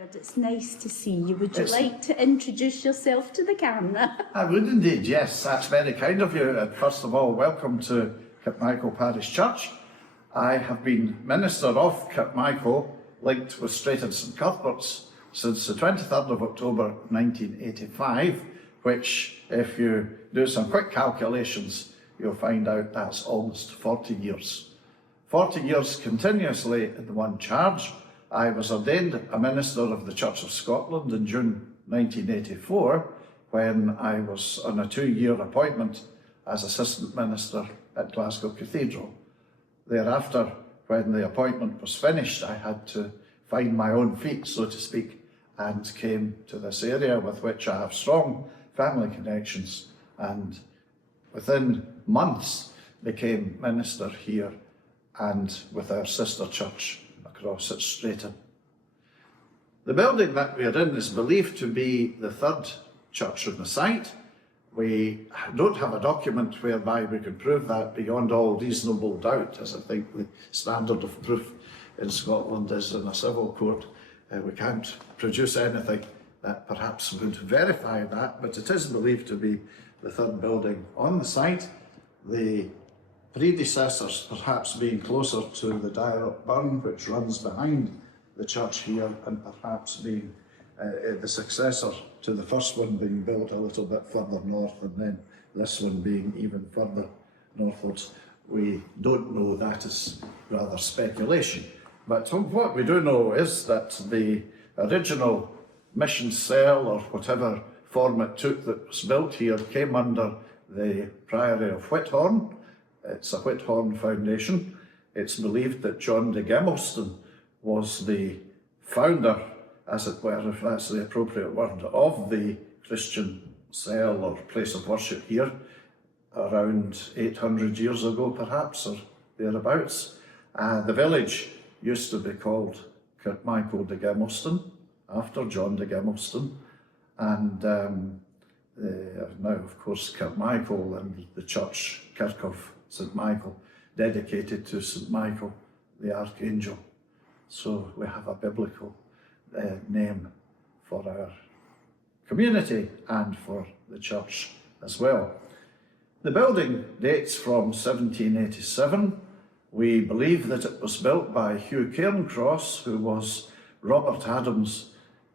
It's nice to see you. Would you like to introduce yourself to the camera? I would indeed, yes. That's very kind of you. First of all, welcome to Kirkmichael Parish Church. I have been minister of Kirkmichael, linked with Straiton St Cuthbert's, since the 23rd of October 1985, which, if you do some quick calculations, you'll find out that's almost 40 years. 40 years continuously in one charge. I was ordained a minister of the Church of Scotland in June 1984, when I was on a 2-year appointment as assistant minister at Glasgow Cathedral. Thereafter, when the appointment was finished, I had to find my own feet, so to speak, and came to this area with which I have strong family connections, and within months became minister here and with our sister church across at Straiton. The building that we are in is believed to be the third church on the site. We don't have a document whereby we can prove that beyond all reasonable doubt, as I think the standard of proof in Scotland is in a civil court. We can't produce anything that perhaps would verify that, but it is believed to be the third building on the site. The predecessors perhaps being closer to the Dial-up burn, which runs behind the church here, and perhaps being the successor to the first one being built a little bit further north, and then this one being even further northwards. We don't know, that is rather speculation. But what we do know is that the original mission cell, or whatever form it took that was built here, came under the Priory of Whithorn. It's a Whithorn foundation. It's believed that John de Gemilston was the founder, as it were, if that's the appropriate word, of the Christian cell or place of worship here, around 800 years ago perhaps, or thereabouts. The village used to be called Kirkmichael de Gemilston, after John de Gemilston, and now of course Kirkmichael and the church, Kirk of St Michael, dedicated to St Michael the Archangel. So we have a biblical name for our community and for the church as well. The building dates from 1787. We believe that it was built by Hugh Cairncross, who was Robert Adams'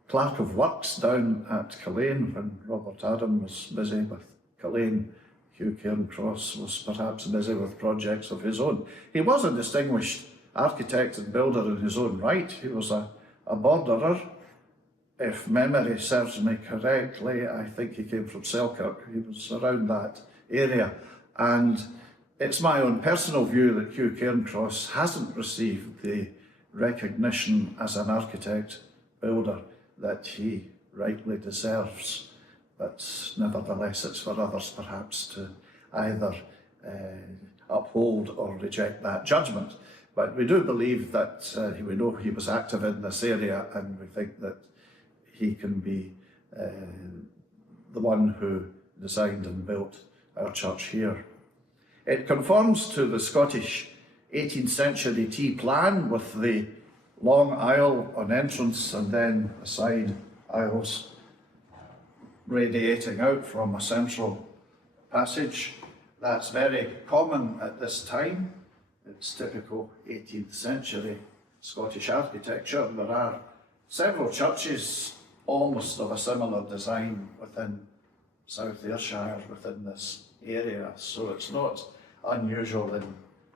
clerk of works down at Culzean. When Robert Adam was busy with Culzean, Hugh Cairncross was perhaps busy with projects of his own. He was a distinguished architect and builder in his own right. He was a borderer. If memory serves me correctly, I think he came from Selkirk. He was around that area. And it's my own personal view that Hugh Cairncross hasn't received the recognition as an architect builder that he rightly deserves. But nevertheless, it's for others perhaps to either uphold or reject that judgment. But we do believe that we know he was active in this area, and we think that he can be the one who designed and built our church here. It conforms to the Scottish 18th century T plan, with the long aisle on entrance and then the side aisles radiating out from a central passage. That's very common at this time. It's typical 18th century Scottish architecture. There are several churches almost of a similar design within South Ayrshire, within this area, so it's not unusual in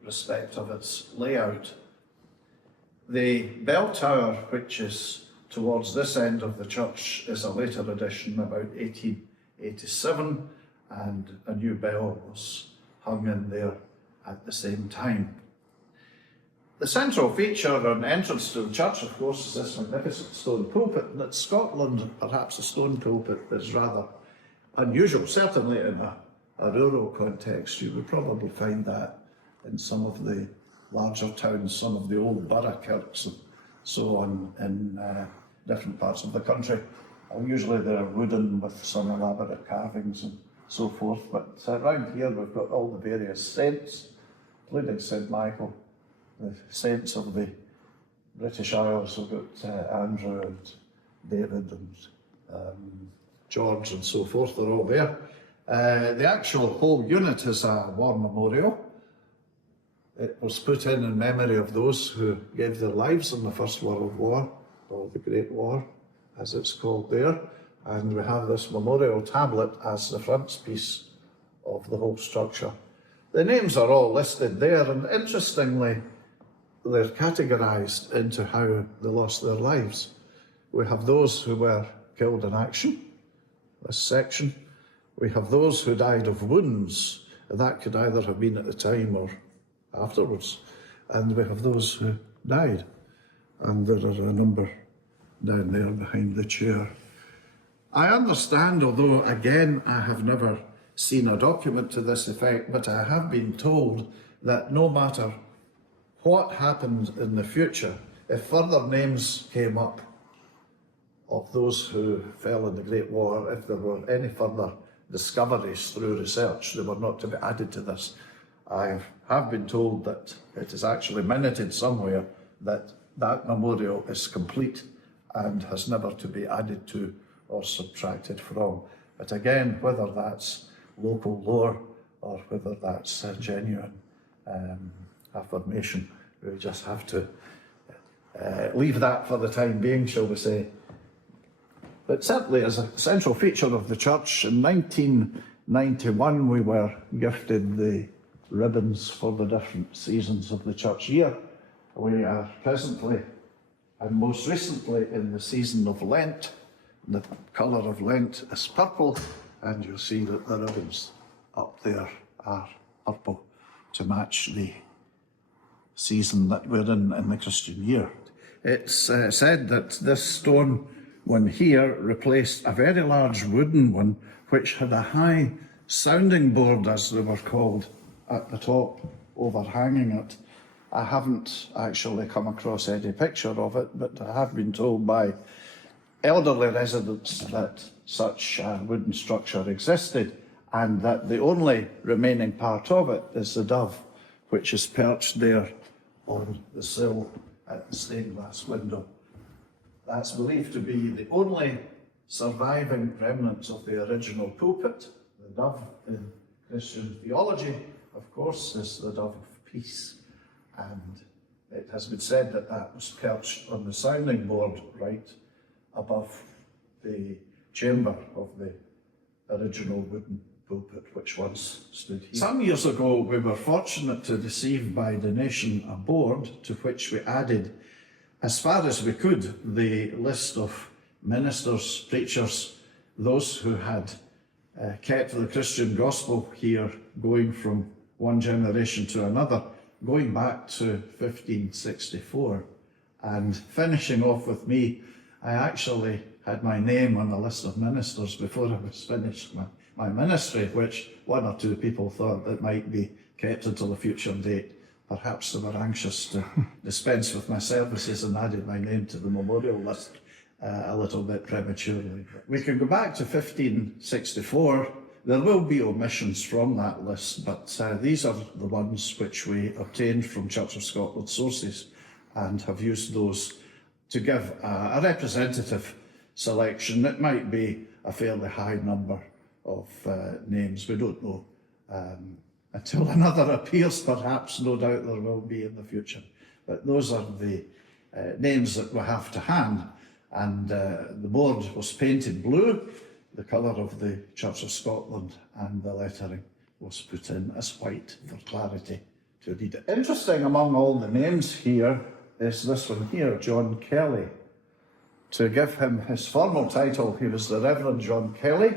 respect of its layout. The bell tower, which is towards this end of the church, is a later addition, about 1887, and a new bell was hung in there at the same time. The central feature and entrance to the church, of course, is this magnificent stone pulpit, and in Scotland, perhaps a stone pulpit is rather unusual, certainly in a rural context. You would probably find that in some of the larger towns, some of the old borough kirks and so on in different parts of the country. Usually they're wooden with some elaborate carvings and so forth, but around here we've got all the various saints, including St Michael, the saints of the British Isles. We've got Andrew and David and George and so forth are all there. The actual whole unit is a war memorial. It was put in memory of those who gave their lives in the First World War, or the Great War, as it's called there. And we have this memorial tablet as the frontispiece of the whole structure. The names are all listed there, and interestingly, they're categorised into how they lost their lives. We have those who were killed in action, this section. We have those who died of wounds, and that could either have been at the time or afterwards. And we have those who died, and there are a number down there behind the chair. I understand, although again I have never seen a document to this effect, but I have been told that no matter what happened in the future, if further names came up of those who fell in the Great War, if there were any further discoveries through research, they were not to be added to this. I have been told that it is actually minuted somewhere that that memorial is complete and has never to be added to or subtracted from. But again, whether that's local lore or whether that's a genuine affirmation, we just have to leave that for the time being, shall we say. But certainly as a central feature of the church, in 1991 we were gifted the ribbons for the different seasons of the church year. We are presently and most recently in the season of Lent. The colour of Lent is purple, and you'll see that the ribbons up there are purple to match the season that we're in the Christian year. It's said that this stone one here replaced a very large wooden one which had a high sounding board, as they were called, at the top, overhanging it. I haven't actually come across any picture of it, but I have been told by elderly residents that such a wooden structure existed, and that the only remaining part of it is the dove, which is perched there on the sill at the stained glass window. That's believed to be the only surviving remnants of the original pulpit. The dove in Christian theology, of course, is the dove of peace. And it has been said that that was perched on the sounding board right above the chamber of the original wooden pulpit which once stood here. Some years ago we were fortunate to receive by donation a board to which we added, as far as we could, the list of ministers, preachers, those who had kept the Christian gospel here going from one generation to another, going back to 1564, and finishing off with me. I actually had my name on the list of ministers before I was finished my ministry, which one or two people thought it might be kept until a future date. Perhaps they were anxious to dispense with my services and added my name to the memorial list a little bit prematurely. We can go back to 1564. There will be omissions from that list, but these are the ones which we obtained from Church of Scotland sources and have used those to give a representative selection. It might be a fairly high number of names. We don't know until another appears, perhaps. No doubt there will be in the future. But those are the names that we have to hand. And the board was painted blue, the colour of the Church of Scotland, and the lettering was put in as white for clarity to read it. Interesting among all the names here is this one here, John Kelly. To give him his formal title, he was the Reverend John Kelly.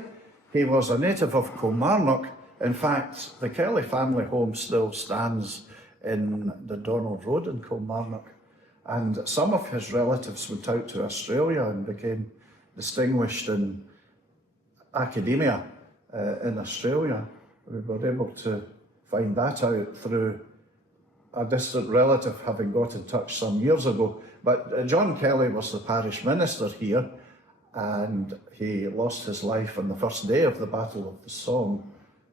He was a native of Kilmarnock. In fact, the Kelly family home still stands in the Donald Road in Kilmarnock. And some of his relatives went out to Australia and became distinguished in academia in Australia. We were able to find that out through a distant relative having got in touch some years ago. But John Kelly was the parish minister here, and he lost his life on the first day of the Battle of the Somme.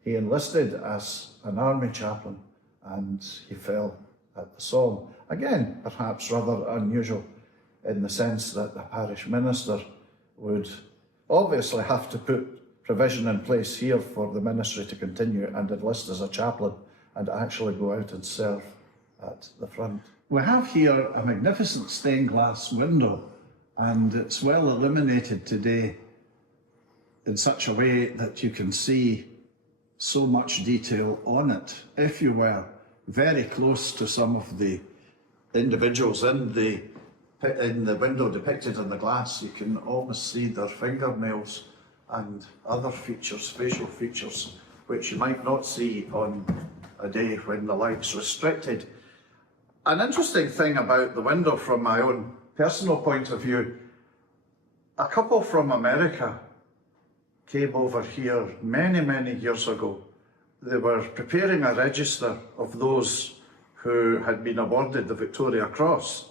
He enlisted as an army chaplain, and he fell at the Somme. Again, perhaps rather unusual in the sense that the parish minister would obviously have to put provision in place here for the ministry to continue and enlist as a chaplain and actually go out and serve at the front. We have here a magnificent stained glass window, and it's well illuminated today in such a way that you can see so much detail on it. If you were very close to some of the individuals in the window depicted in the glass, you can almost see their fingernails and other features, facial features, which you might not see on a day when the light's restricted. An interesting thing about the window from my own personal point of view, a couple from America came over here many, many years ago. They were preparing a register of those who had been awarded the Victoria Cross.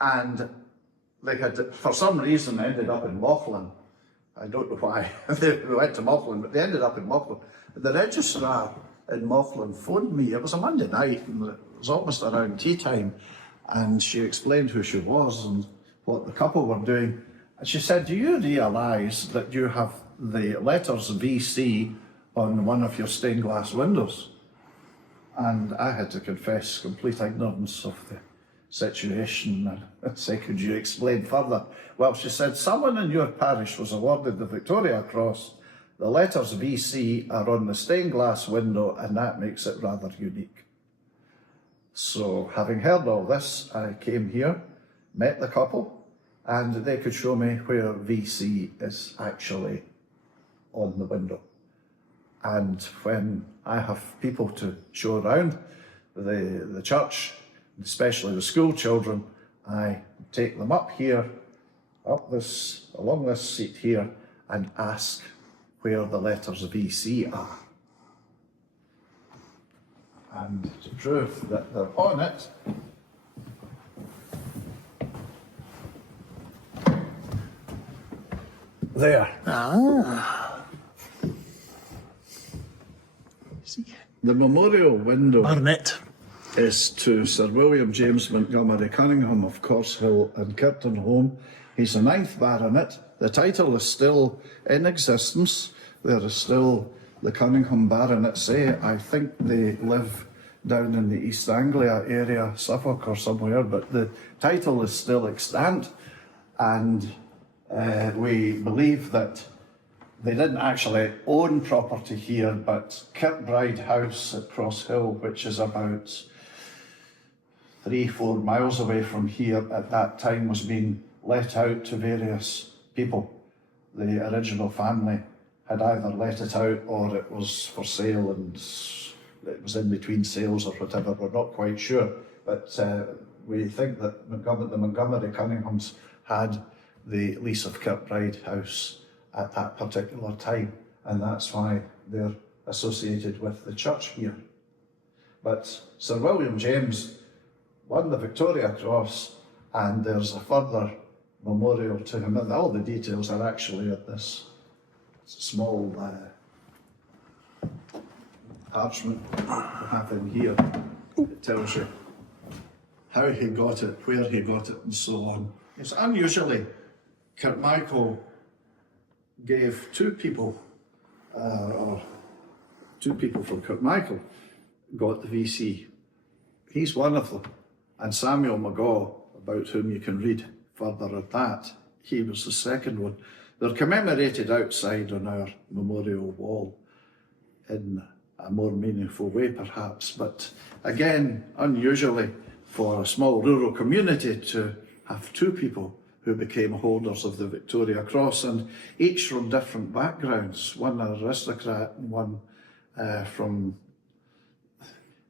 And they had, for some reason, ended up in Mauchline. I don't know why they went to Mauchline, but they ended up in Mauchline. The registrar in Mauchline phoned me. It was a Monday night, and it was almost around tea time. And she explained who she was and what the couple were doing. And she said, "Do you realise that you have the letters VC on one of your stained glass windows?" And I had to confess complete ignorance of the situation and say, "Could you explain further?" Well, she said, "Someone in your parish was awarded the Victoria Cross. The letters VC are on the stained glass window, and that makes it rather unique." So, having heard all this, I came here, met the couple, and they could show me where VC is actually on the window. And when I have people to show around the church, especially the school children, I take them up here, along this seat here, and ask where the letters VC are. And to prove that they're on it, there. The memorial window Baronet is to Sir William James Montgomery Cunningham of Corshill and Kirkton Home. He's the 9th baronet. The title is still in existence. There is still the Cunningham baronetcy. I think they live down in the East Anglia area, Suffolk or somewhere, but the title is still extant, and we believe that they didn't actually own property here, but Kirkbride House at Cross Hill, which is about 3-4 miles away from here at that time, was being let out to various people. The original family had either let it out or it was for sale and it was in between sales or whatever. We're not quite sure, but we think that the Montgomery Cunninghams had the lease of Kirkbride House at that particular time, and that's why they're associated with the church here. But Sir William James won the Victoria Cross, and there's a further memorial to him, and all the details are actually at this small parchment we have in here. It tells you how he got it, where he got it, and so on. It's unusually, Kirkmichael gave two people from Kirkmichael got the VC. He's one of them. And Samuel McGaw, about whom you can read further at that, he was the second one. They're commemorated outside on our memorial wall in a more meaningful way perhaps, but again, unusually for a small rural community to have two people who became holders of the Victoria Cross, and each from different backgrounds, one an aristocrat and one from,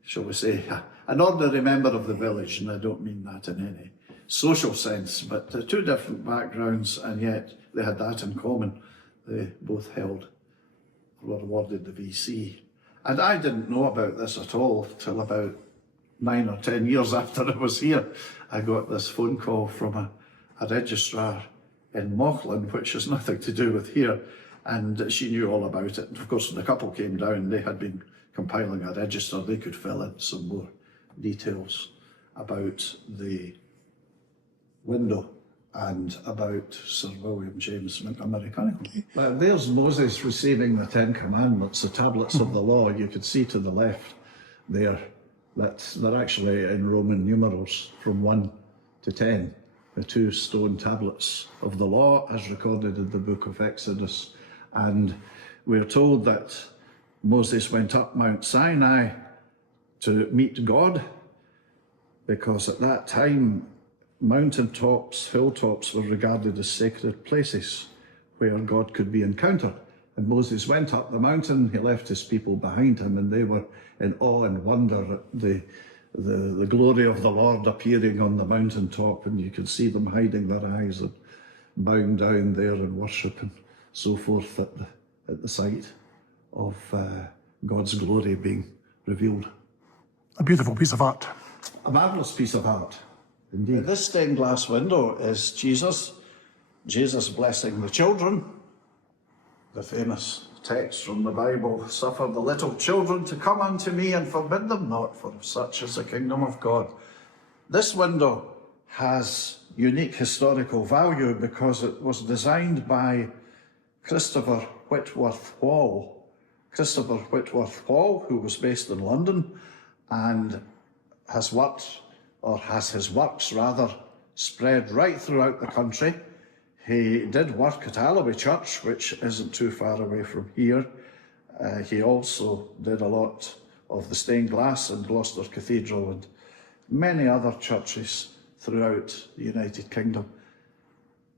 shall we say, an ordinary member of the village, and I don't mean that in any social sense, but two different backgrounds, and yet they had that in common. They both were awarded the VC. And I didn't know about this at all till about 9 or 10 years after I was here. I got this phone call from a registrar in Mauchline, which has nothing to do with here, and she knew all about it. And of course, when the couple came down, they had been compiling a register. They could fill in some more details about the window and about Sir William James Montgomery Cunningham. Well, there's Moses receiving the Ten Commandments, the tablets of the law. You could see to the left there that they're actually in Roman numerals from 1 to 10, the 2 stone tablets of the law as recorded in the book of Exodus. And we're told that Moses went up Mount Sinai to meet God, because at that time mountaintops, hilltops were regarded as sacred places where God could be encountered. And Moses went up the mountain, he left his people behind him, and they were in awe and wonder at the glory of the Lord appearing on the mountaintop, and you could see them hiding their eyes and bowing down there in worship and so forth at the sight of God's glory being revealed. A beautiful piece of art. A marvellous piece of art, indeed. This stained glass window is Jesus blessing the children. The famous text from the Bible, "Suffer the little children to come unto me and forbid them not, for of such is the kingdom of God." This window has unique historical value because it was designed by Christopher Whitworth Hall. Christopher Whitworth Hall, who was based in London and has his works spread right throughout the country. He did work at Alloway Church, which isn't too far away from here. He also did a lot of the stained glass in Gloucester Cathedral and many other churches throughout the United Kingdom.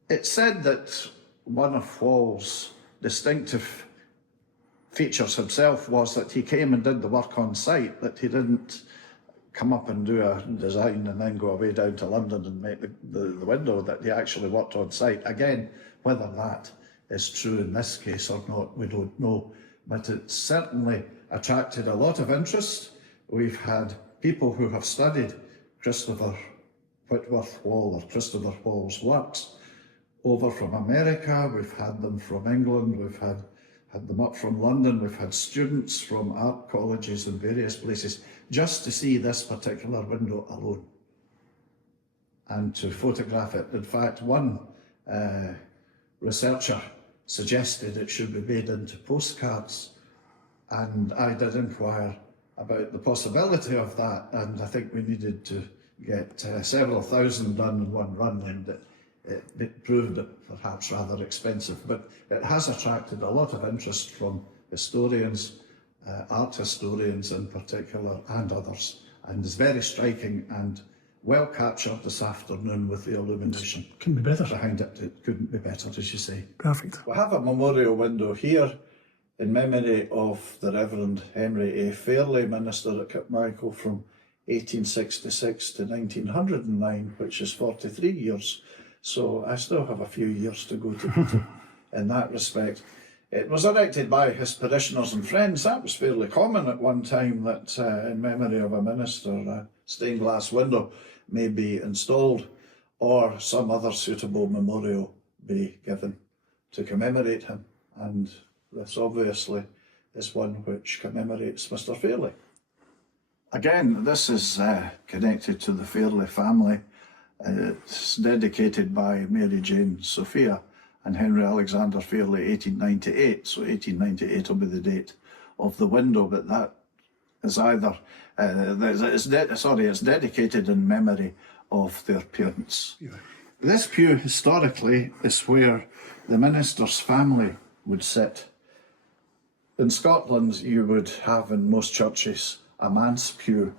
It's said that one of Hall's distinctive features himself was that he came and did the work on site, that he didn't come up and do a design and then go away down to London and make the window, that he actually worked on site. Again, whether that is true in this case or not, we don't know, but it certainly attracted a lot of interest. We've had people who have studied Christopher Whitworth Hall or Christopher Hall's works over from America. We've had them from England, we've had them up from London, we've had students from art colleges in various places just to see this particular window alone and to photograph it. In fact, one researcher suggested it should be made into postcards, and I did inquire about the possibility of that, and I think we needed to get several thousand done in one run, and it proved it perhaps rather expensive, but it has attracted a lot of interest from historians, art historians in particular, and others, and is very striking and well captured this afternoon with the illumination. Couldn't be better. Behind it. It couldn't be better, as you say. Perfect. We have a memorial window here in memory of the Reverend Henry A. Fairley, minister at Kirkmichael from 1866 to 1909, which is 43 years. So I still have a few years to go to Peter in that respect. It was erected by his parishioners and friends. That was fairly common at one time, that in memory of a minister, a stained glass window may be installed or some other suitable memorial be given to commemorate him. And this obviously is one which commemorates Mr. Fairley. Again, this is connected to the Fairley family. It's dedicated by Mary Jane Sophia and Henry Alexander Fairley, 1898. So 1898 will be the date of the window, but that is either, it's dedicated in memory of their parents. Yeah. This pew historically is where the minister's family would sit. In Scotland, you would have in most churches a manse pew,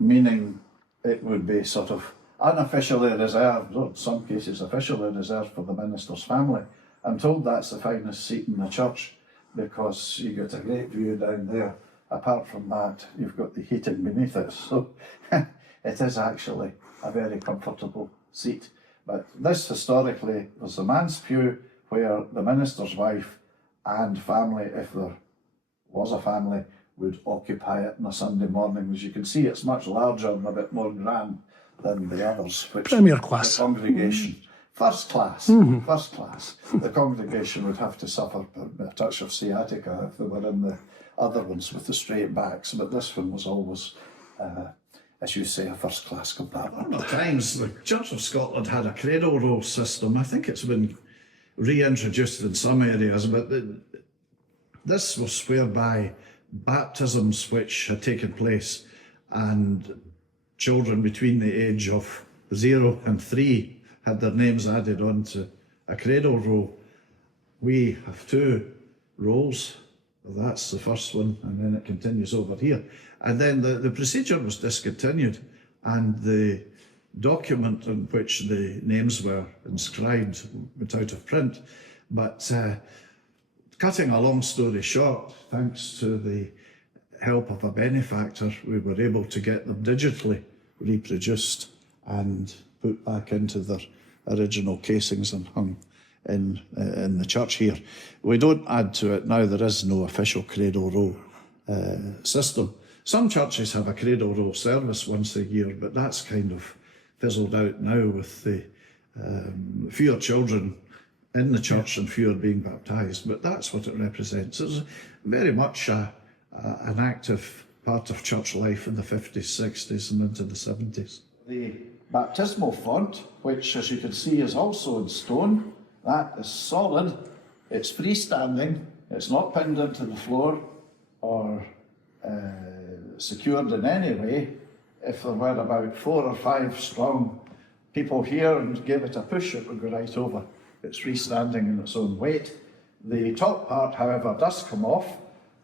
meaning it would be sort of unofficially reserved, or in some cases officially reserved, for the minister's family. I'm told that's the finest seat in the church because you get a great view down there. Apart from that, you've got the heating beneath it, so it is actually a very comfortable seat. But this historically was the manse pew where the minister's wife and family, if there was a family, would occupy it on a Sunday morning. As you can see, it's much larger and a bit more grand than the others, which Premier class. The congregation, first class. The congregation would have to suffer a touch of sciatica if they were in the other ones with the straight backs, but this one was always as you say, a first-class compartment. At times, the Church of Scotland had a cradle roll system. I think it's been reintroduced in some areas, but this was whereby baptisms which had taken place and children between the age of 0 and 3 had their names added onto a cradle roll. We have 2 rolls. That's the first one, and then it continues over here. And then the procedure was discontinued, and the document in which the names were inscribed went out of print. But cutting a long story short, thanks to the help of a benefactor, we were able to get them digitally reproduced and put back into their original casings and hung in the church here. We don't add to it now. There is no official cradle roll system. Some churches have a cradle roll service once a year, but that's kind of fizzled out now with the fewer children in the church and fewer being baptised. But that's what it represents. It was very much an active part of church life in the 50s, 60s and into the 70s. The baptismal font, which as you can see is also in stone, that is solid, it's freestanding, it's not pinned into the floor or secured in any way. If there were about 4 or 5 strong people here and gave it a push, it would go right over. It's freestanding in its own weight. The top part, however, does come off.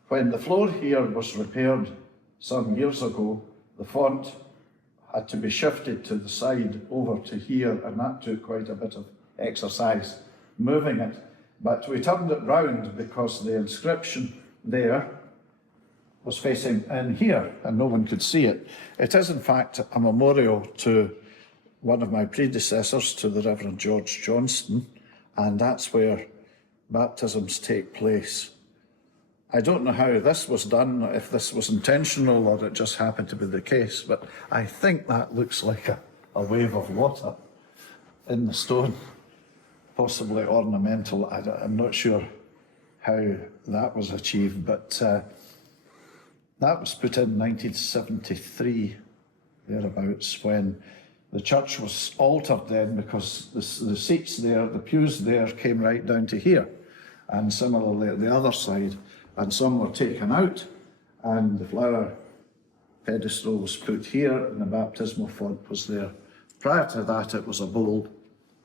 When the floor here was repaired some years ago, the font had to be shifted to the side over to here, and that took quite a bit of exercise moving it. But we turned it round because the inscription there was facing in here and no one could see it. It is in fact a memorial to one of my predecessors, to the Reverend Gerald Jones, and that's where baptisms take place. I don't know how this was done, if this was intentional or it just happened to be the case, but I think that looks like a wave of water in the stone, possibly ornamental. I'm not sure how that was achieved, but that was put in 1973, thereabouts, when the church was altered then, because the seats there, the pews there came right down to here, and similarly at the other side, and some were taken out, and the flower pedestal was put here, and the baptismal font was there. Prior to that, it was a bowl,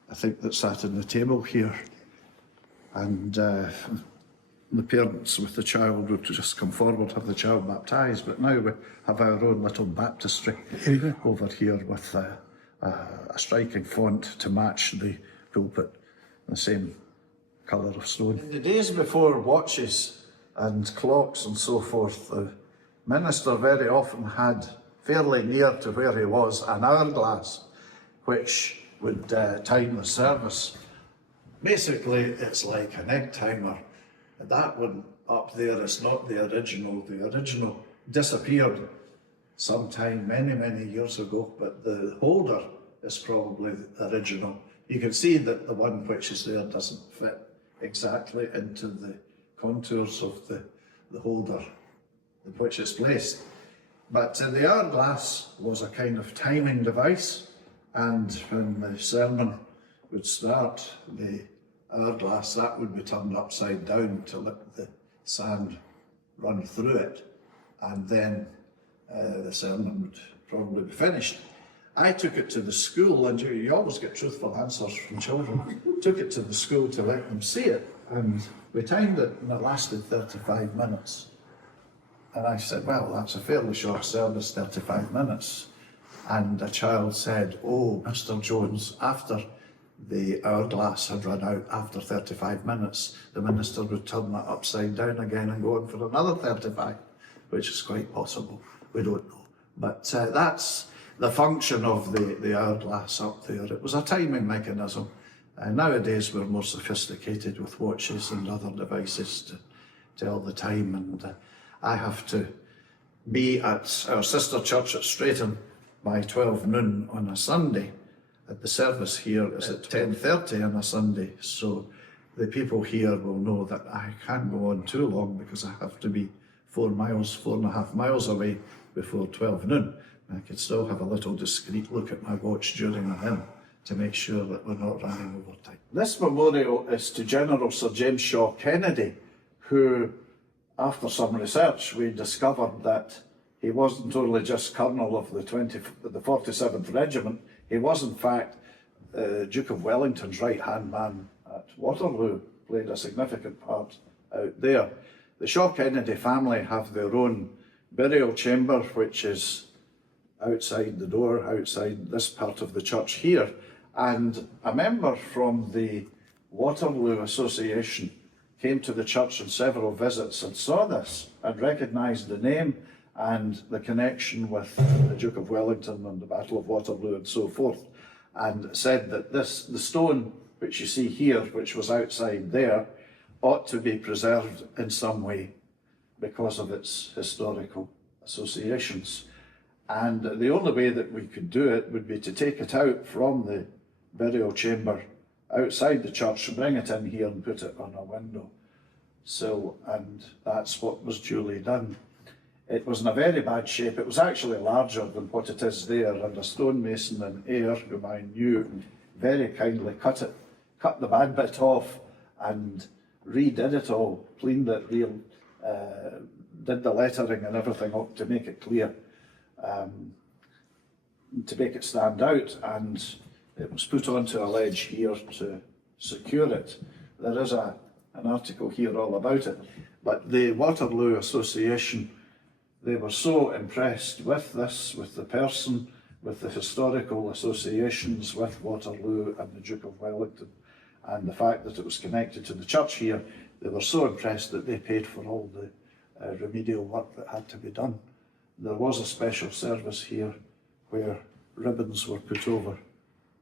I think, that sat on the table here, and the parents with the child would just come forward, have the child baptised, but now we have our own little baptistry over here with a striking font to match the pulpit, the same colour of stone. In the days before watches and clocks and so forth, the minister very often had, fairly near to where he was, an hourglass which would time the service. Basically, it's like an egg timer. That one up there is not the original. The original disappeared sometime many years ago, but the holder is probably the original. You can see that the one which is there doesn't fit exactly into the contours of the holder in which it's placed. But the hourglass was a kind of timing device, and when the sermon would start, the hourglass, that would be turned upside down to let the sand run through it, and then the sermon would probably be finished. I took it to the school, and you always get truthful answers from children. Took it to the school to let them see it, and we timed it, and it lasted 35 minutes. And I said, well, that's a fairly short service, 35 minutes. And a child said, oh, Mr. Jones, after the hourglass had run out, after 35 minutes, the minister would turn that upside down again and go on for another 35, which is quite possible. We don't know. But that's the function of the hourglass up there. It was a timing mechanism. Nowadays, we're more sophisticated with watches and other devices to tell the time. And I have to be at our sister church at Straiton by 12 noon on a Sunday. The service here is at 10:30 on a Sunday, so the people here will know that I can't go on too long because I have to be 4.5 miles away before 12 noon. I could still have a little discreet look at my watch during the hymn to make sure that we're not running over time. This memorial is to General Sir James Shaw Kennedy, who, after some research, we discovered that he wasn't only just Colonel of the 47th Regiment, he was in fact Duke of Wellington's right-hand man at Waterloo, played a significant part out there. The Shaw Kennedy family have their own burial chamber, which is outside the door, outside this part of the church here. And a member from the Waterloo Association came to the church on several visits and saw this and recognised the name and the connection with the Duke of Wellington and the Battle of Waterloo and so forth, and said that the stone which you see here, which was outside there, ought to be preserved in some way because of its historical associations. And the only way that we could do it would be to take it out from the burial chamber outside the church, bring it in here and put it on a window sill, and that's what was duly done. It was in a very bad shape. It was actually larger than what it is there, and a stonemason in Ayr, whom I knew, very kindly cut the bad bit off and redid it all, cleaned it, did the lettering and everything up to make it clear, to make it stand out, and it was put onto a ledge here to secure it. There is an article here all about it, but the Waterloo Association, they were so impressed with this, with the person, with the historical associations with Waterloo and the Duke of Wellington, and the fact that it was connected to the church here. They were so impressed that they paid for all the remedial work that had to be done. There was a special service here where ribbons were put over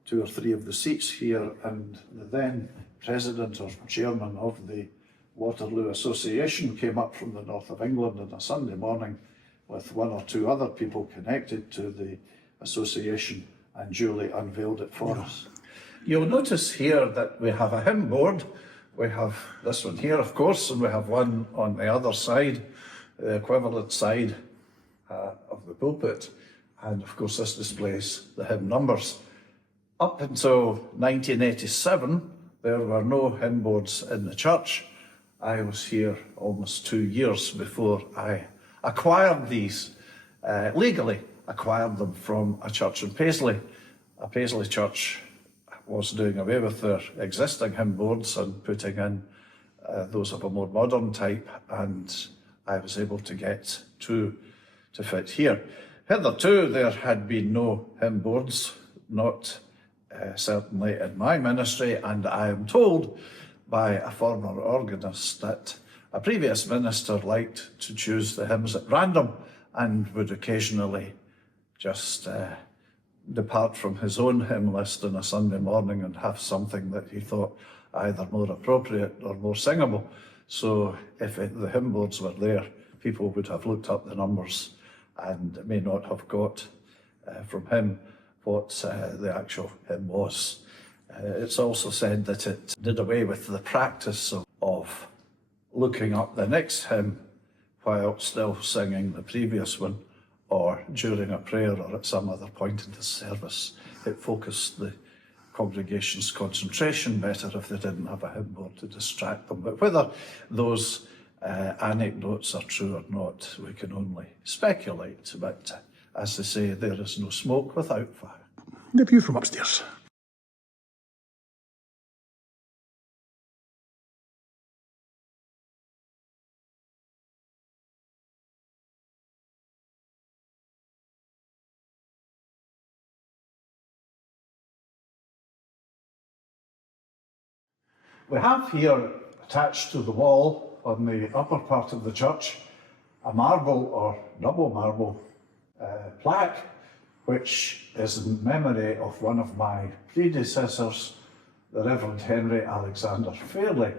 2 or 3 of the seats here, and the then president or chairman of the Waterloo Association came up from the north of England on a Sunday morning with 1 or 2 other people connected to the association and duly unveiled it for us. You'll notice here that we have a hymn board. We have this one here, of course, and we have one on the other side, the equivalent side of the pulpit. And of course, this displays the hymn numbers. Up until 1987, there were no hymn boards in the church. I was here almost 2 years before I acquired these, legally acquired them from a church in Paisley. A Paisley church was doing away with their existing hymn boards and putting in those of a more modern type, and I was able to get 2 to fit here. Hitherto there had been no hymn boards, not certainly in my ministry, and I am told by a former organist that a previous minister liked to choose the hymns at random and would occasionally just depart from his own hymn list on a Sunday morning and have something that he thought either more appropriate or more singable. So if the hymn boards were there, people would have looked up the numbers and may not have got from him what the actual hymn was. It's also said that it did away with the practice of looking up the next hymn while still singing the previous one, or during a prayer or at some other point in the service. It focused the congregation's concentration better if they didn't have a hymn board to distract them. But whether those anecdotes are true or not, we can only speculate. But as they say, there is no smoke without fire. The view from upstairs. We have here, attached to the wall on the upper part of the church, a marble or double marble plaque, which is in memory of one of my predecessors, the Reverend Henry Alexander Fairley.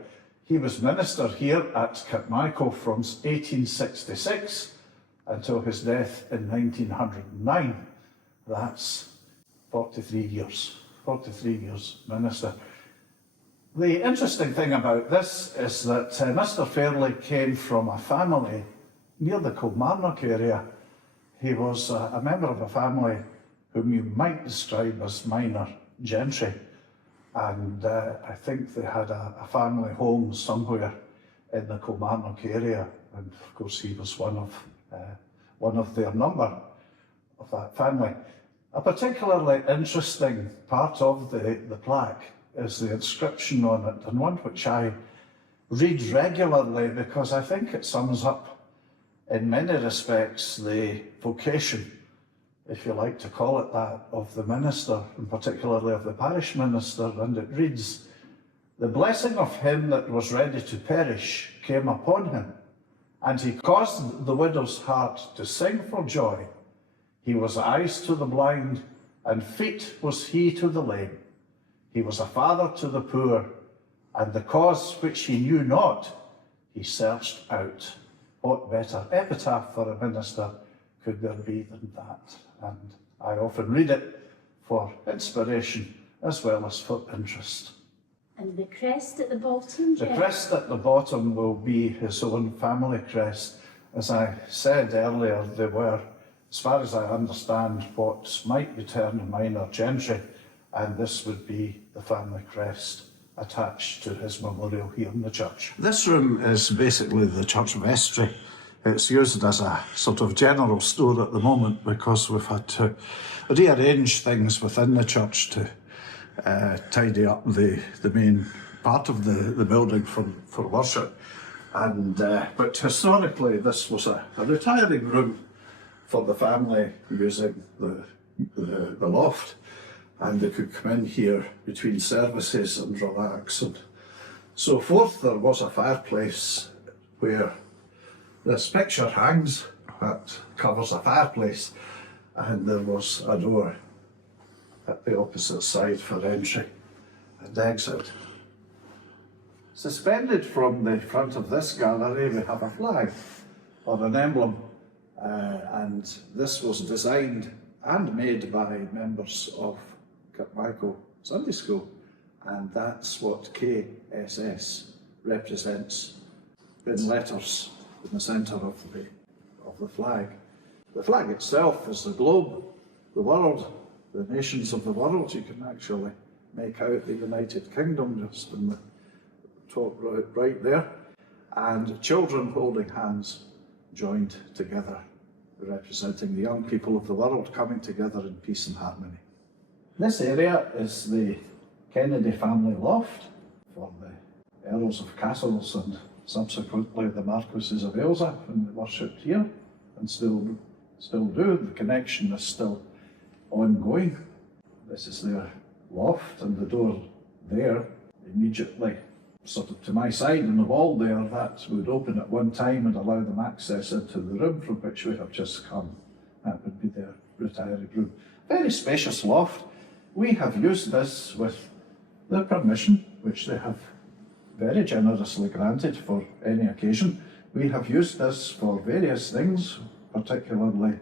He was minister here at Kirkmichael from 1866 until his death in 1909. That's 43 years minister. The interesting thing about this is that Mr. Fairley came from a family near the Kilmarnock area. he was a member of a family whom you might describe as minor gentry. And I think they had a family home somewhere in the Kilmarnock area. And of course, he was one of their number of that family. A particularly interesting part of the plaque is the inscription on it, and one which I read regularly because I think it sums up in many respects the vocation, if you like to call it that, of the minister, and particularly of the parish minister. And it reads, "The blessing of him that was ready to perish came upon him, and he caused the widow's heart to sing for joy. He was eyes to the blind, and feet was he to the lame. He was a father to the poor, and the cause which he knew not, he searched out." What better epitaph for a minister could there be than that? And I often read it for inspiration as well as for interest. And the crest at the bottom, The Jeff? crest at the bottom will be his own family crest. As I said earlier, they were, as far as I understand, what might be termed minor gentry, and this would be the family crest attached to his memorial here in the church. This room is basically the church vestry. It's used as a sort of general store at the moment because we've had to rearrange things within the church to tidy up the main part of the building for worship. And but historically this was a retiring room for the family using the loft, and they could come in here between services and relax and so forth. There was a fireplace where this picture hangs that covers a fireplace, and there was a door at the opposite side for entry and exit. Suspended from the front of this gallery we have a flag or an emblem, and this was designed and made by members of Kirkmichael Sunday School, and that's what KSS represents in letters in the centre of the flag. The flag itself is the globe, the world, the nations of the world. You can actually make out the United Kingdom just in the top right there, and children holding hands joined together, representing the young people of the world coming together in peace and harmony. This area is the Kennedy family loft for the Earls of Castles and subsequently the Marquesses of Ayrshire, when they worshipped here and still do. The connection is still ongoing. This is their loft, and the door there immediately sort of to my side in the wall there, that would open at one time and allow them access into the room from which we have just come. That would be their retiring room. Very spacious loft. We have used this with their permission, which they have very generously granted for any occasion. We have used this for various things, particularly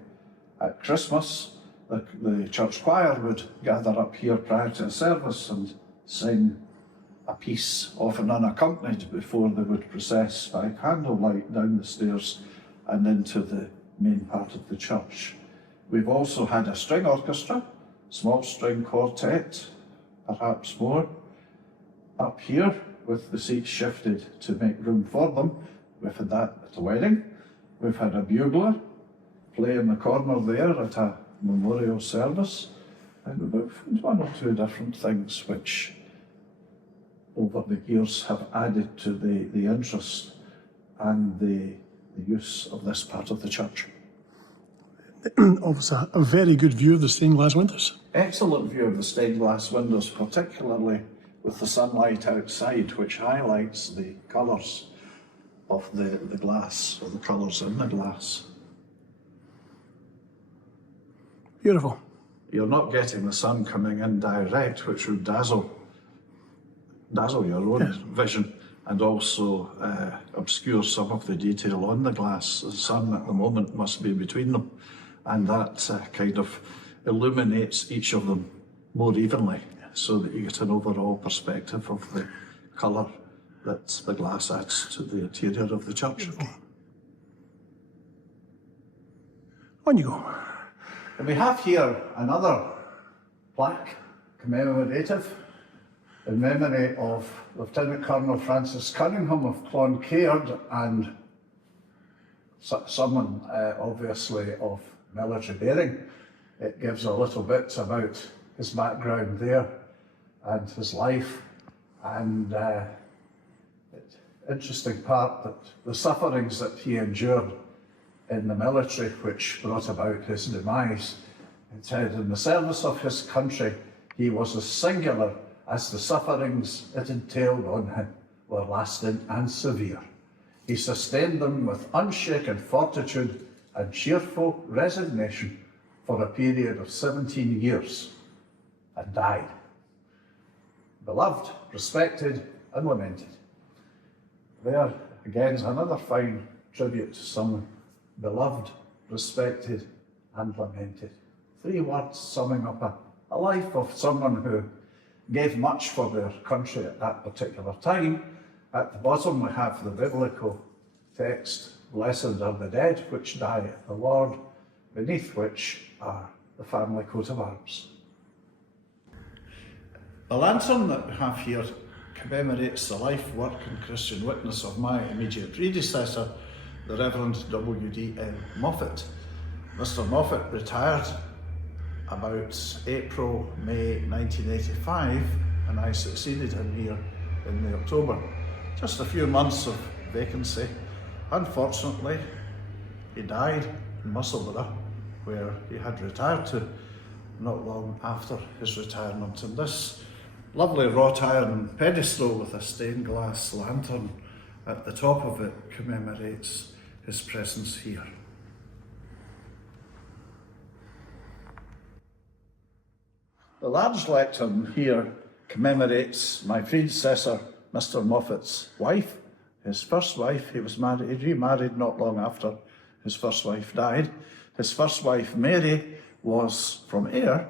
at Christmas. The church choir would gather up here prior to a service and sing a piece, often unaccompanied, before they would process by candlelight down the stairs and into the main part of the church. We've also had a string orchestra, small string quartet, perhaps more, up here with the seats shifted to make room for them. We've had that at a wedding. We've had a bugler play in the corner there at a memorial service, and we've had one or two different things which over the years have added to the interest and the use of this part of the church. Obviously, a very good view of the stained glass windows. Excellent view of the stained glass windows, particularly with the sunlight outside, which highlights the colours of the glass, or the colours in the glass. Beautiful. You're not getting the sun coming in direct, which would dazzle your own vision, and also obscure some of the detail on the glass. The sun at the moment must be between them, and that kind of illuminates each of them more evenly, so that you get an overall perspective of the colour that the glass adds to the interior of the church. On you go. And we have here another plaque commemorative in memory of Lieutenant Colonel Francis Cunningham of Cloncaird and someone obviously of military bearing. It gives a little bit about his background there and his life, and interesting part that the sufferings that he endured in the military which brought about his demise. It said, in the service of his country he was as singular as the sufferings it entailed on him were lasting and severe. He sustained them with unshaken fortitude and cheerful resignation for a period of 17 years, and died. Beloved, respected, and lamented. There, again, is another fine tribute to someone beloved, respected, and lamented. 3 words summing up a life of someone who gave much for their country at that particular time. At the bottom we have the biblical text, "Blessed are the dead which die in the Lord," beneath which are the family coat of arms. The lantern that we have here commemorates the life, work and Christian witness of my immediate predecessor, the Reverend W.D.L. Moffat. Mr. Moffat retired about April, May 1985, and I succeeded him here in the October. Just a few months of vacancy. Unfortunately, he died in Musselburgh, where he had retired to not long after his retirement. And this lovely wrought iron pedestal with a stained glass lantern at the top of it commemorates his presence here. The large lectern here commemorates my predecessor, Mr. Moffat's wife, his first wife. He remarried not long after his first wife died. His first wife, Mary, was from Ayr,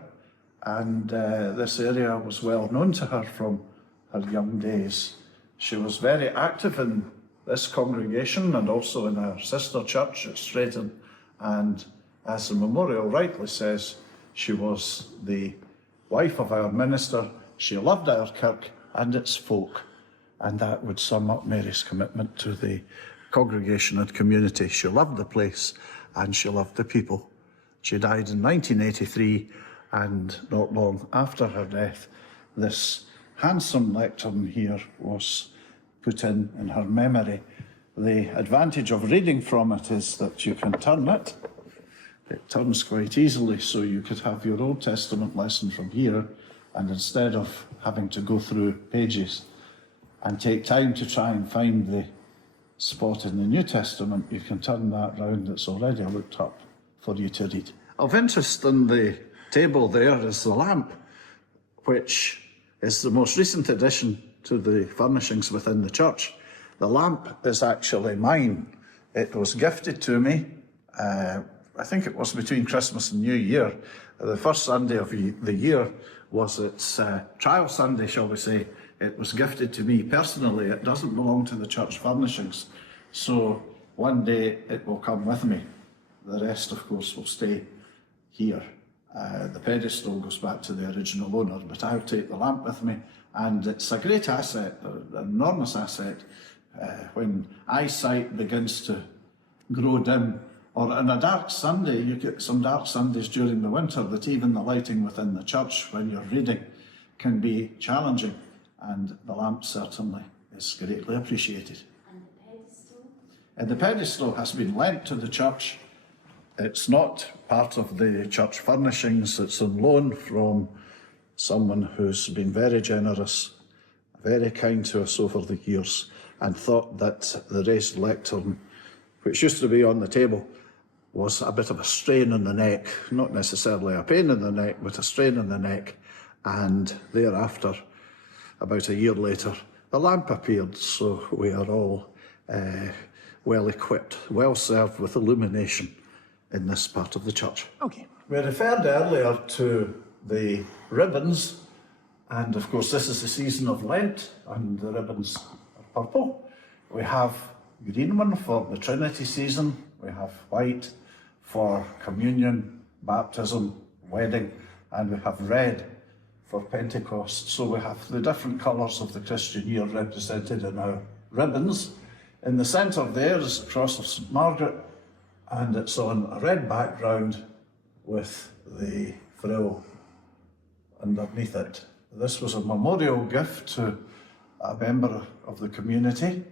and this area was well known to her from her young days. She was very active in this congregation and also in our sister church at Straiton, and as the memorial rightly says, she was the wife of our minister. She loved our kirk and its folk, and that would sum up Mary's commitment to the congregation and community. She loved the place and she loved the people. She died in 1983, and not long after her death, this handsome lectern here was put in her memory. The advantage of reading from it is that you can turn it. It turns quite easily, so you could have your Old Testament lesson from here, and instead of having to go through pages and take time to try and find the spot in the New Testament, you can turn that round. It's already looked up for you to read. Of interest in the table there is the lamp, which is the most recent addition to the furnishings within the church. The lamp is actually mine. It was gifted to me, I think it was between Christmas and New Year. The first Sunday of the year was its trial Sunday, shall we say. It was gifted to me personally. It doesn't belong to the church furnishings. So one day it will come with me. The rest, of course, will stay here. The pedestal goes back to the original owner, but I'll take the lamp with me. And it's a great asset, an enormous asset, when eyesight begins to grow dim. Or on a dark Sunday, you get some dark Sundays during the winter that even the lighting within the church when you're reading can be challenging, and the lamp certainly is greatly appreciated. And the pedestal? And the pedestal has been lent to the church. It's not part of the church furnishings. It's on loan from someone who's been very generous, very kind to us over the years, and thought that the raised lectern, which used to be on the table, was a bit of a strain in the neck, not necessarily a pain in the neck, but a strain in the neck. And thereafter, about a year later, the lamp appeared, so we are all well equipped, well served with illumination in this part of the church. Okay. We referred earlier to the ribbons, and of course this is the season of Lent, and the ribbons are purple. We have green one for the Trinity season, we have white for communion, baptism, wedding, and we have red for Pentecost. So we have the different colours of the Christian year represented in our ribbons. In the centre there is the cross of St Margaret, and it's on a red background with the frill underneath it. This was a memorial gift to a member of the community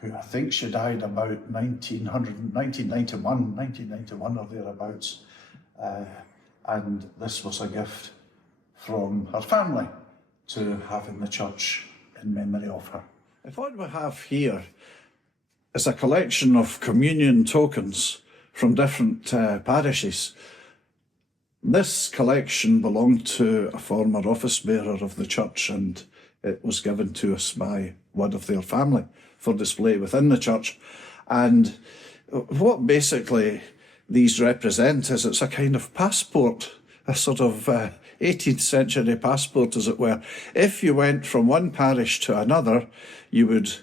who I think she died about 1991 or thereabouts. And this was a gift from her family to have in the church in memory of her. And what we have here is a collection of communion tokens from different parishes. This collection belonged to a former office bearer of the church, and it was given to us by one of their family for display within the church. And what basically these represent is it's a kind of passport, a sort of 18th century passport, as it were. If you went from one parish to another, you would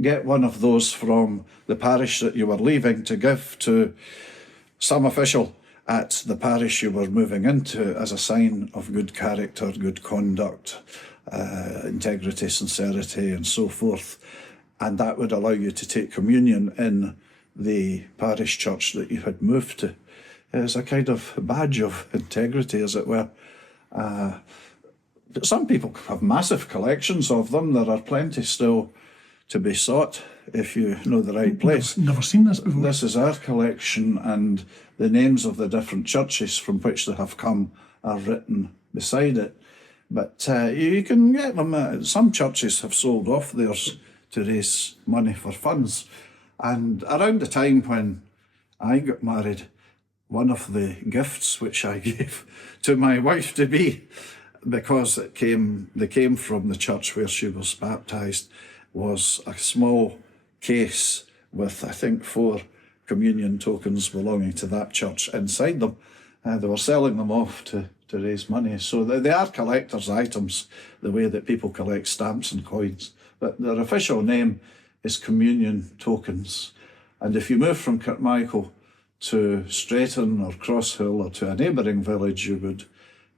get one of those from the parish that you were leaving to give to some official at the parish you were moving into as a sign of good character, good conduct, integrity, sincerity, and so forth. And that would allow you to take communion in the parish church that you had moved to. It's a kind of badge of integrity, as it were. But some people have massive collections of them. There are plenty still to be sought if you know the right place. Never seen this before. This is our collection, and the names of the different churches from which they have come are written beside it. But you can get them. Some churches have sold off theirs to raise money for funds. And around the time when I got married, one of the gifts which I gave to my wife-to-be, because they came from the church where she was baptised, was a small case with, I think, 4 communion tokens belonging to that church inside them. They were selling them off to raise money. So they are collector's items, the way that people collect stamps and coins. But their official name is communion tokens. And if you move from Kirkmichael to Straiton or Crosshill or to a neighbouring village, you would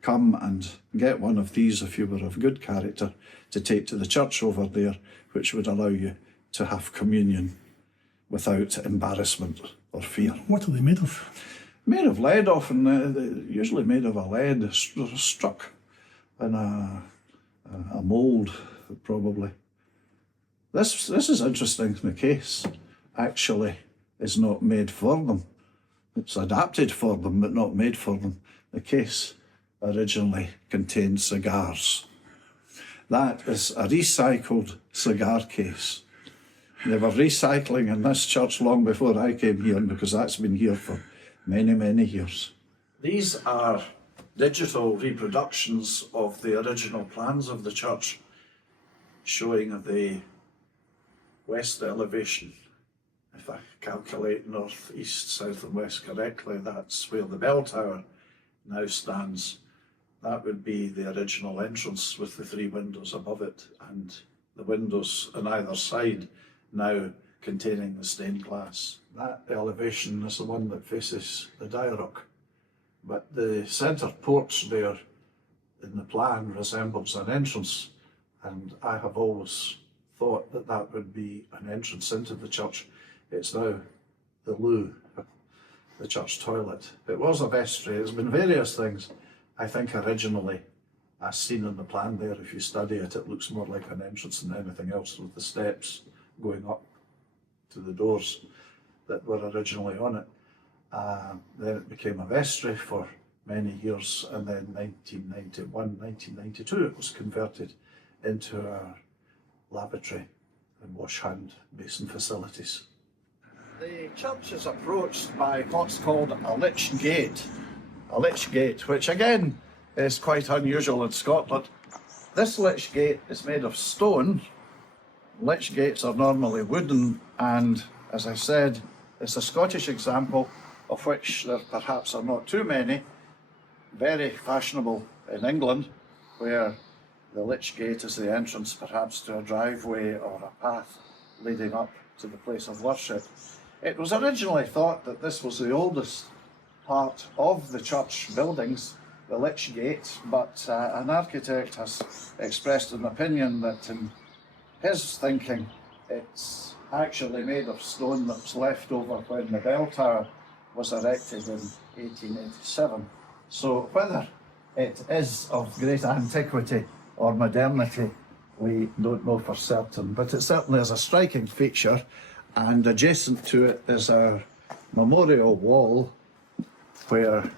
come and get one of these if you were of good character to take to the church over there, which would allow you to have communion without embarrassment or fear. What are they made of? Made of lead often, usually made of a lead struck in a mould, probably. This is interesting. The case actually is not made for them. It's adapted for them, but not made for them. The case originally contained cigars. That is a recycled cigar case. They were recycling in this church long before I came here, because that's been here for many, many years. These are digital reproductions of the original plans of the church, showing the west elevation. If I calculate north, east, south and west correctly, that's where the bell tower now stands. That would be the original entrance with the 3 windows above it, and the windows on either side now containing the stained glass. That elevation is the one that faces the Diarock, but the centre porch there in the plan resembles an entrance, and I have always thought that that would be an entrance into the church. It's now the loo, the church toilet. It was a vestry. It's been various things. I think originally, as seen in the plan there, if you study it, it looks more like an entrance than anything else, with the steps going up to the doors that were originally on it. Then it became a vestry for many years, and then 1991, 1992 it was converted into a lavatory and wash hand basin facilities. The church is approached by what's called a lich gate. A lich gate, which again is quite unusual in Scotland. This lich gate is made of stone. Lich gates are normally wooden, and as I said, it's a Scottish example of which there perhaps are not too many. Very fashionable in England, where the lich gate is the entrance perhaps to a driveway or a path leading up to the place of worship. It was originally thought that this was the oldest part of the church buildings, the Lich Gate, but an architect has expressed an opinion that in his thinking it's actually made of stone that was left over when the bell tower was erected in 1887. So whether it is of great antiquity or modernity, we don't know for certain, but it certainly is a striking feature, and adjacent to it is our memorial wall, where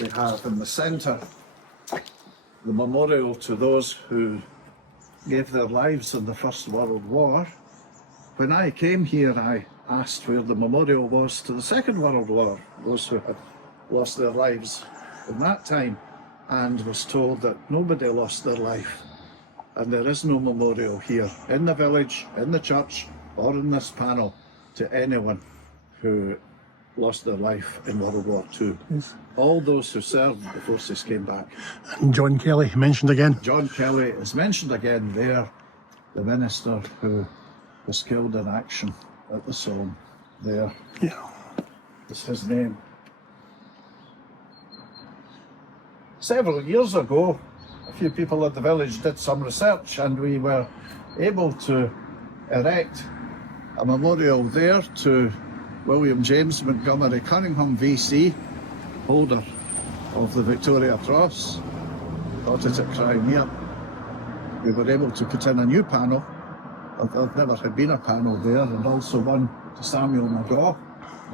we have in the centre the memorial to those who gave their lives in the First World War. When I came here, I asked where the memorial was to the Second World War, those who had lost their lives in that time, and was told that nobody lost their life, and there is no memorial here in the village, in the church, or in this panel to anyone who lost their life in World War II. Yes. All those who served the forces came back. And John Kelly mentioned again. John Kelly is mentioned again there, the minister who was killed in action at the Somme. There is his name. Several years ago, a few people at the village did some research, and we were able to erect a memorial there to William James Montgomery Cunningham VC, holder of the Victoria Cross, got it at Crimea. We were able to put in a new panel. There never had been a panel there, and also one to Samuel McGaw,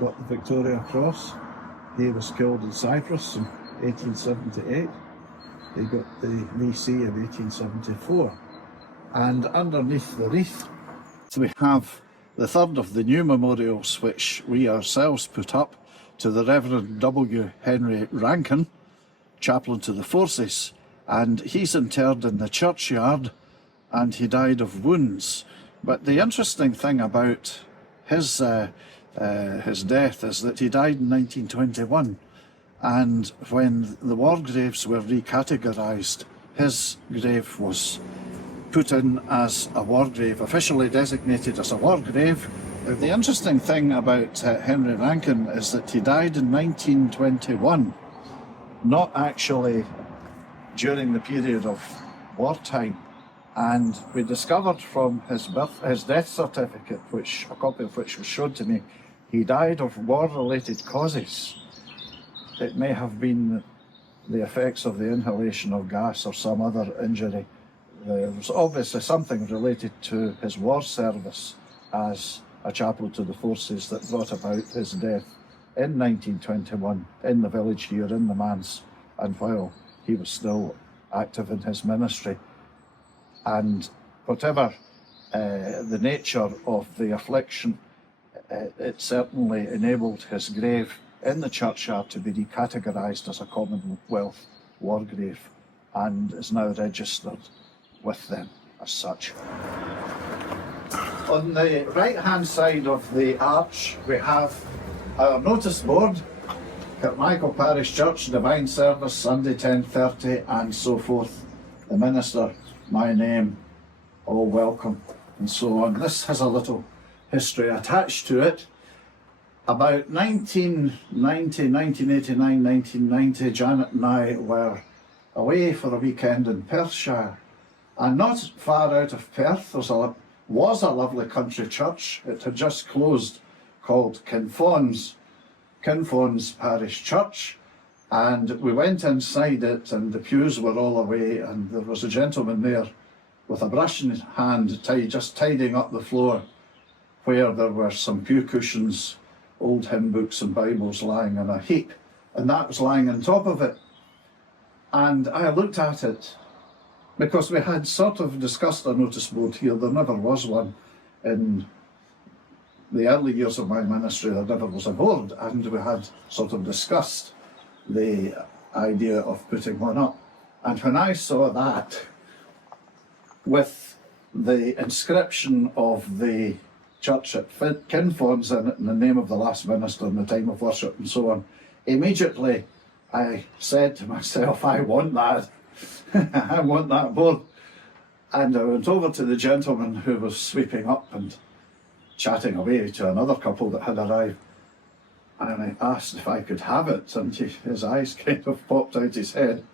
got the Victoria Cross. He was killed in Cyprus in 1878. He got the VC in 1874. And underneath the wreath, we have the third of the new memorials which we ourselves put up to the Reverend W. Henry Rankin, chaplain to the forces, and he's interred in the churchyard, and he died of wounds. But the interesting thing about his death is that he died in 1921, and when the war graves were recategorised, his grave was put in as a war grave, officially designated as a war grave. The interesting thing about Henry Rankin is that he died in 1921, not actually during the period of wartime. And we discovered from his death certificate, a copy of which was shown to me, he died of war-related causes. It may have been the effects of the inhalation of gas or some other injury. There was obviously something related to his war service as a chaplain to the forces that brought about his death in 1921 in the village here in the manse, and while he was still active in his ministry. And whatever the nature of the affliction, it certainly enabled his grave in the churchyard to be recategorised as a Commonwealth war grave, and is now registered with them as such. On the right-hand side of the arch, we have our notice board, Kirkmichael Parish Church, Divine Service, Sunday 10:30, and so forth. The minister, my name, all welcome, and so on. This has a little history attached to it. About 1990, Janet and I were away for a weekend in Perthshire, and not far out of Perth was a lovely country church. It had just closed, called Kinfauns Parish Church, and we went inside it, and the pews were all away, and there was a gentleman there with a brush in his hand just tidying up the floor where there were some pew cushions, old hymn books and Bibles lying in a heap, and that was lying on top of it. And I looked at it because we had sort of discussed a notice board here. There never was one in the early years of my ministry. There never was a board, and we had sort of discussed the idea of putting one up. And when I saw that with the inscription of the church at Kinfauns in it, in the name of the last minister in the time of worship and so on, immediately I said to myself, I want that. I want that board. And I went over to the gentleman who was sweeping up and chatting away to another couple that had arrived, and I asked if I could have it, and his eyes kind of popped out his head.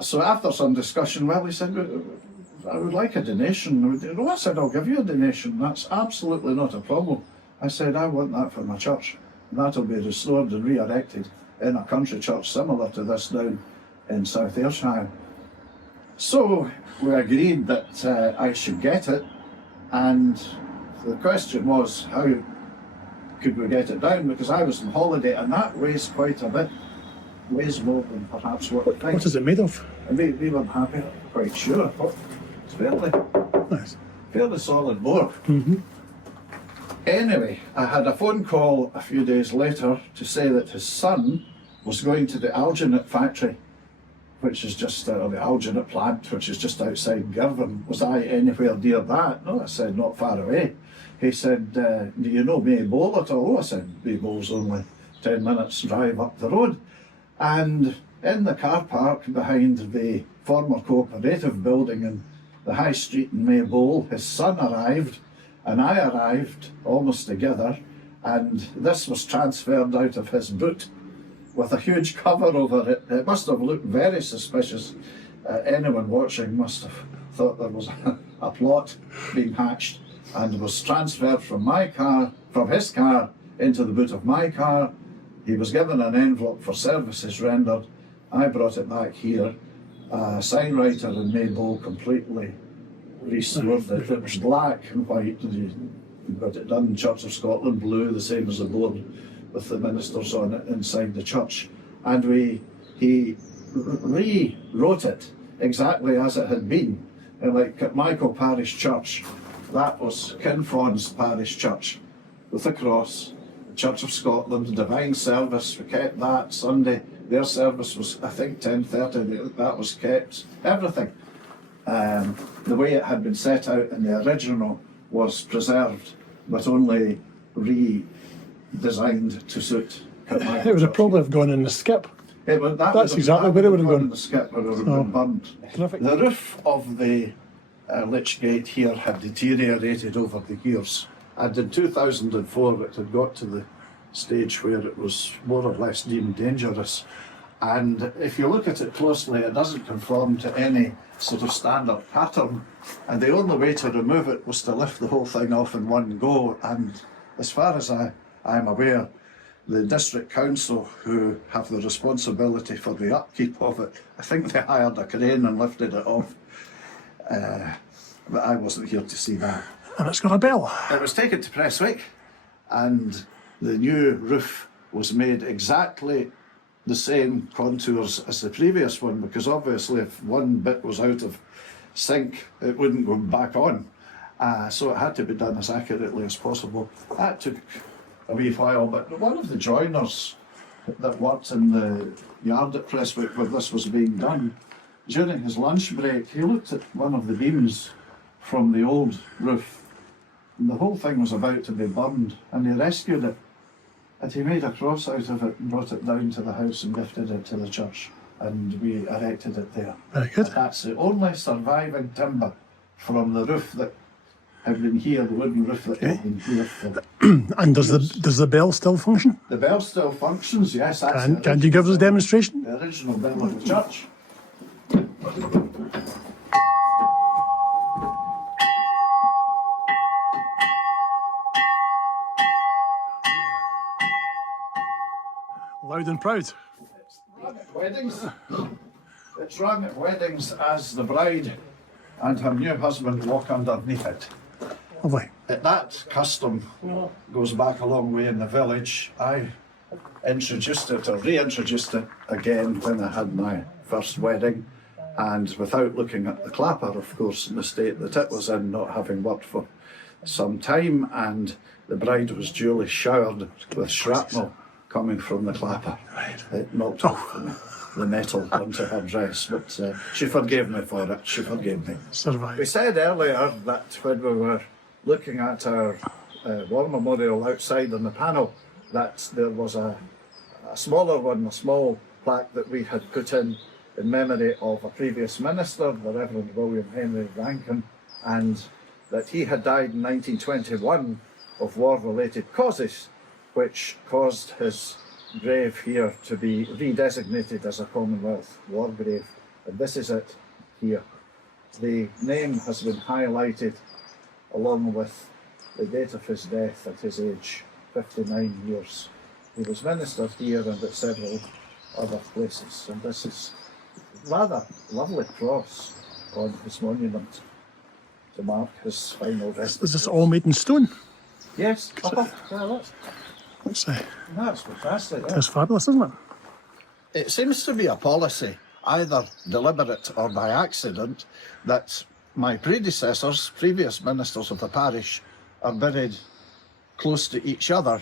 So after some discussion, well, he said, I would like a donation. Well, I said, I'll give you a donation. That's absolutely not a problem. I said, I want that for my church. And that'll be restored and re-erected in a country church similar to this down in South Ayrshire. So we agreed that I should get it, and the question was, how could we get it down? Because I was on holiday, and that weighs quite a bit. Weighs more than perhaps what we think. What is it made of? And we weren't happy, quite sure. But it's fairly solid board. Anyway, I had a phone call a few days later to say that his son was going to the Alginate factory, which is just, the Alginate plant, which is just outside Girvan. Was I anywhere near that? No, I said, not far away. He said, do you know Maybole at all? I said, Maybole's only 10 minutes drive up the road. And in the car park behind the former cooperative building in the High Street in Maybole, his son arrived, and I arrived almost together, and this was transferred out of his boot with a huge cover over it. It must have looked very suspicious. Anyone watching must have thought there was a plot being hatched, and was transferred from my car, from his car, into the boot of my car. He was given an envelope for services rendered. I brought it back here. A sign writer in Maybole completely restored it. It was black and white. You got it done in Church of Scotland, blue, the same as the board with the ministers on it inside the church. And he rewrote it exactly as it had been. And like Kirkmichael Parish Church, that was Kinfron's Parish Church with the cross. Church of Scotland, divine service, we kept that. Sunday, their service was, I think, 10:30, that was kept. Everything. The way it had been set out in the original was preserved, but only redesigned to suit Kirkmichael. It would have probably have gone in the skip. That's exactly where it would have gone. In the skip, where it would have been burned. Terrific. The roof of the lich gate here had deteriorated over the years. And in 2004 it had got to the stage where it was more or less deemed dangerous. And if you look at it closely, it doesn't conform to any sort of standard pattern. And the only way to remove it was to lift the whole thing off in one go. And as far as I'm aware, the district council, who have the responsibility for the upkeep of it, I think they hired a crane and lifted it off. But I wasn't here to see that. And it's got a bell. It was taken to Prestwick, and the new roof was made exactly the same contours as the previous one, because obviously if one bit was out of sync, it wouldn't go back on. So it had to be done as accurately as possible. That took a wee while, but one of the joiners that worked in the yard at Prestwick where this was being done, during his lunch break, he looked at one of the beams from the old roof, and the whole thing was about to be burned, and he rescued it, and he made a cross out of it and brought it down to the house and gifted it to the church, and we erected it there. Very good. And that's the only surviving timber from the roof that had been here, the wooden roof that had been here. And does the bell still function? The bell still functions, yes. That's And can you give us a demonstration? the original bell of the church. Loud and proud. It's rung at weddings. It's rung at weddings as the bride and her new husband walk underneath it. Lovely. That custom goes back a long way in the village. I introduced it or reintroduced it again when I had my first wedding, and without looking at the clapper, of course, in the state that it was in, not having worked for some time, and the bride was duly showered with shrapnel coming from the clapper. It knocked off the metal onto her dress, but she forgave me for it. She forgave me. We Survive. said earlier that when we were looking at our war memorial outside on the panel, that there was a smaller one, a small plaque that we had put in memory of a previous minister, the Reverend William Henry Rankin, and that he had died in 1921 of war-related causes, which caused his grave here to be redesignated as a Commonwealth war grave. And this is it here. The name has been highlighted along with the date of his death at his age, 59 years. He was ministered here and at several other places. And this is a rather lovely cross on his monument to mark his final rest. Is this all made in stone? Yes. That's Fantastic. that's fabulous, isn't it? It seems to be a policy, either deliberate or by accident, that my predecessors, previous ministers of the parish, are buried close to each other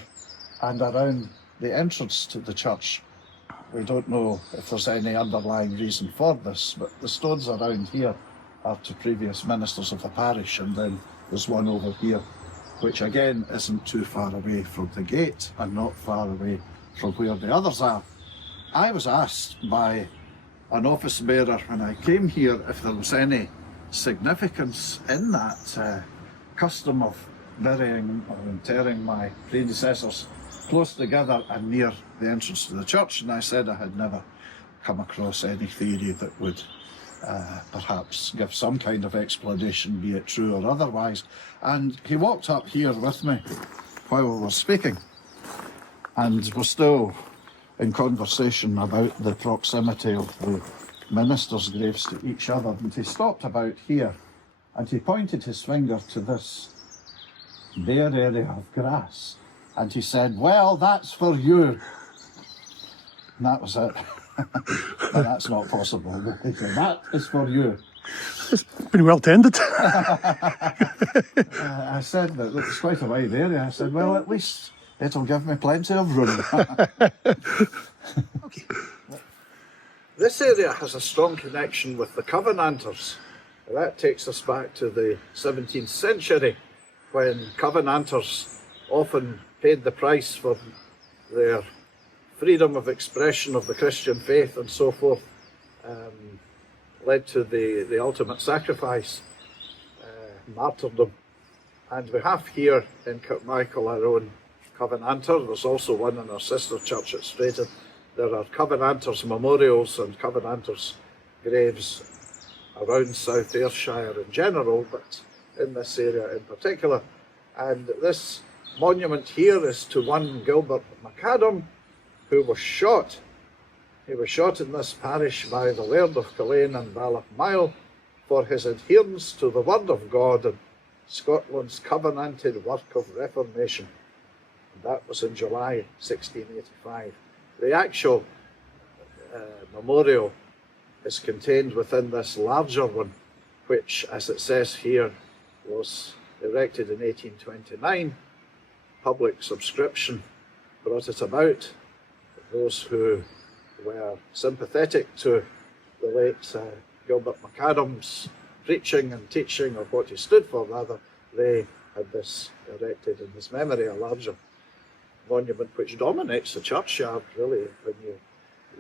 and around the entrance to the church. We don't know if there's any underlying reason for this, but the stones around here are to previous ministers of the parish, and then there's one over here, which again isn't too far away from the gate and not far away from where the others are. I was asked by an office bearer when I came here if there was any significance in that custom of burying or interring my predecessors close together and near the entrance to the church, and I said I had never come across any theory that would perhaps give some kind of explanation, be it true or otherwise. And he walked up here with me while we were speaking, and we're still in conversation about the proximity of the ministers' graves to each other, and he stopped about here and he pointed his finger to this bare area of grass and he said, "Well, that's for you." And that was it. But that's not possible. He said, "That is for you." It's been well tended. I said that it's quite a wide area. I said, "Well, at least it'll give me plenty of room." Okay. This area has a strong connection with the Covenanters. That takes us back to the 17th century, when Covenanters often paid the price for their freedom of expression of the Christian faith and so forth, led to the ultimate sacrifice, martyrdom. And we have here in Kirkmichael our own Covenanter. There's also one in our sister church at Straiton. There are Covenanters memorials and Covenanters graves around South Ayrshire in general, but in this area in particular. And this monument here is to one Gilbert MacAdam, who was shot. He was shot in this parish by the Laird of Culzean and Ballochmyle for his adherence to the Word of God and Scotland's covenanted work of reformation. And that was in July 1685. The actual memorial is contained within this larger one, which, as it says here, was erected in 1829. Public subscription brought it about. Those who were sympathetic to the late Gilbert MacAdam's preaching and teaching, or what he stood for rather, they had this erected in his memory, a larger monument which dominates the churchyard really when you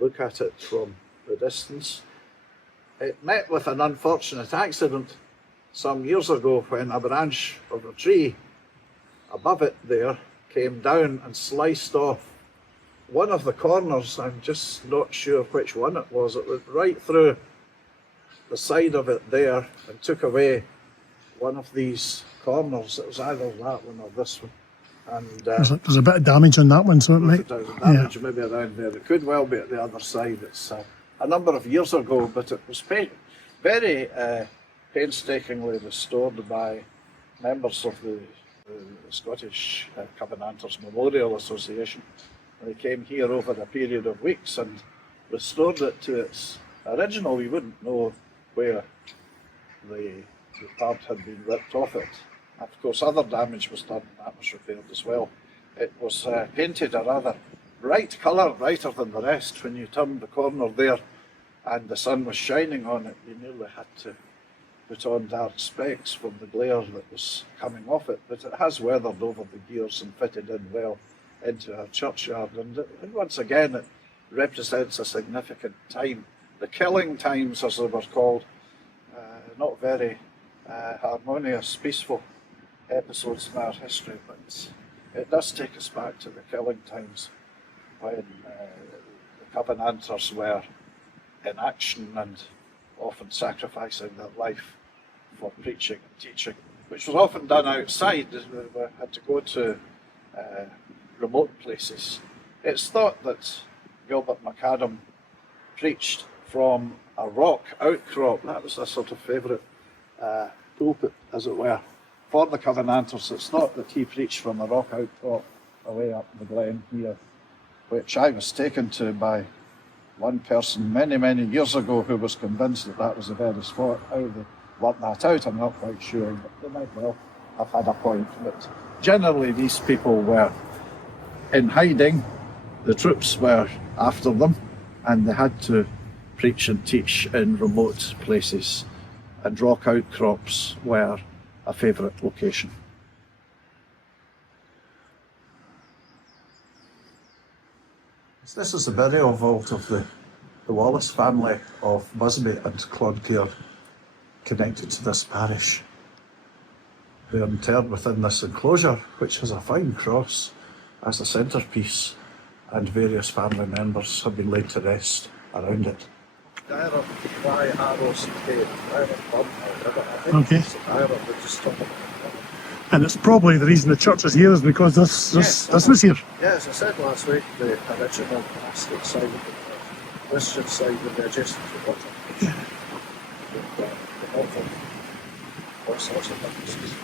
look at it from the distance. It met with an unfortunate accident some years ago when a branch of a tree above it there came down and sliced off one of the corners. I'm just not sure which one it was. It went right through the side of it there and took away one of these corners. It was either that one or this one. And There's a bit of damage on that one, so it might. Damage maybe around there. It could well be at the other side. It's a number of years ago, but it was very painstakingly restored by members of the Scottish Covenanters Memorial Association. They came here over a period of weeks and restored it to its original. We wouldn't know where the part had been ripped off it. Of course, other damage was done, and that was repaired as well. It was painted a rather bright colour, brighter than the rest. When you turned the corner there and the sun was shining on it, you nearly had to put on dark specs from the glare that was coming off it. But it has weathered over the years and fitted in well into our churchyard. And once again, it represents a significant time. The killing times, as they were called, not very harmonious, peaceful episodes in our history, but it does take us back to the killing times when the Covenanters were in action and often sacrificing their life for preaching and teaching, which was often done outside. We had to go to remote places. It's thought that Gilbert MacAdam preached from a rock outcrop. That was a sort of favourite pulpit, as it were, for the Covenanters. It's thought that he preached from a rock outcrop away up the glen here, which I was taken to by one person many, many years ago who was convinced that that was the very spot. How they worked that out, I'm not quite sure, but they might well have had a point. But generally, these people were in hiding. The troops were after them, and they had to preach and teach in remote places, and rock outcrops were a favourite location. This is the burial vault of the Wallace family of Busby and Cloncaird, connected to this parish. They are interred within this enclosure, which has a fine cross as a centrepiece, and various family members have been laid to rest around it. Okay. And it's probably the reason the church is here is because this was here. Yeah, as I said last week, the original monastic side of the Christian side of the adjacent to the bottom. The bottom, all sorts of differences.